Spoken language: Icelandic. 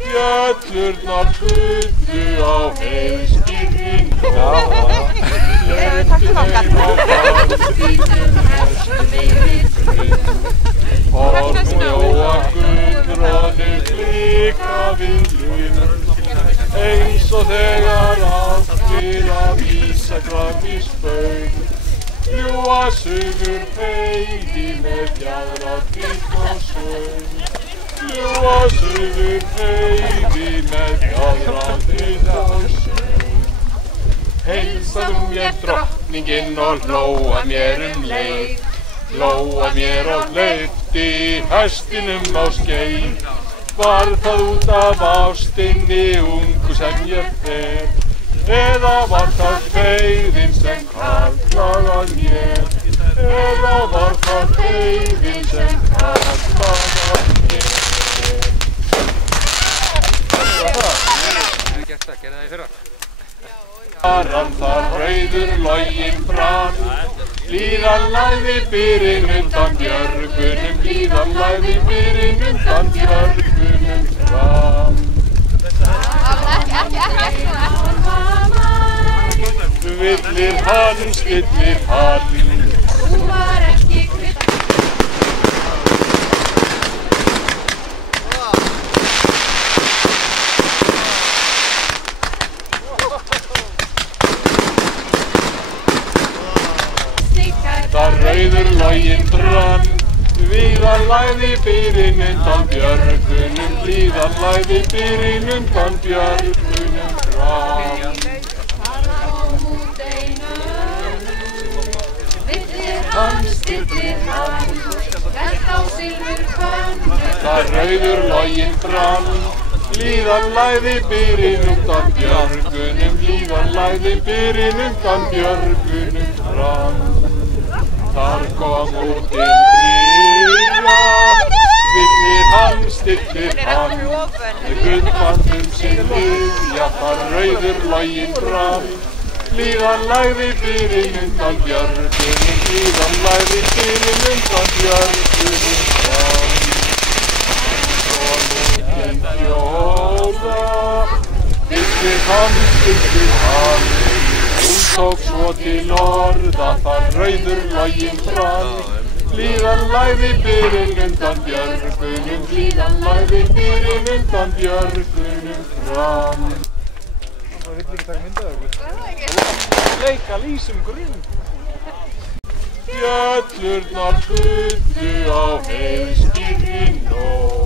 Fjöllurnar fullu á heiðskírri nótt. Löndu heim á fannstýnum hestum yfir grinn. Horn og jóa gullrónu blika við lund. Eins og þegar allir að vísa fram í spaun. Fljúga suður heiði með fjaðrað hvítt og svöng. Fljúga suður heiði með fjaðrað hvítt og svöng. Heilsaðu mér drottningin og hlóa mér leið. Hlóa mér og hleypti hestinum á skeið. Var það út af ástinni ungu sem ég ber? Eða var það feigðin sem kallaði að mér? Eða var það feigðin sem kallaði að mér? Gerði það í fyrra? Varan þar rauður loginn brann. Blíðan lagði byrinn undan björgunum. Blíðan lagði byrinn undan björgunum fram. Villir hann, stillir hann. Hún var ekki krydd. Þar rauður loginn brann. Víðan lagði byrinn undan björgunum. Blíðan lagði byrinn undan björgunum fram. Hann stillir hann, hélt á silfurkönnu. Þar rauður loginn brann. Blíðan lagði byrinn undan björgunum. Blíðan lagði byrinn undan björgunum fram. Þar kom út brýra. Villir hann, stillir hann. Með gullbandum sinn liðja. Þar rauður loginn brann. Blíðan lagði byrinn undan björgunum. Blíðan lagði byrinn undan björgunum fram. Konunginn bjóða. Villir hann, stillir hann. Hún tók svo til orða. Þar rauður loginn brann. Blíðan lagði byrinn undan björgunum. Blíðan lagði byrinn undan björgunum fram. Það vill ekki taka mynda af okkur. Leika lýsum grunn. Fjöllurnar fullu á heiðskírri nótt.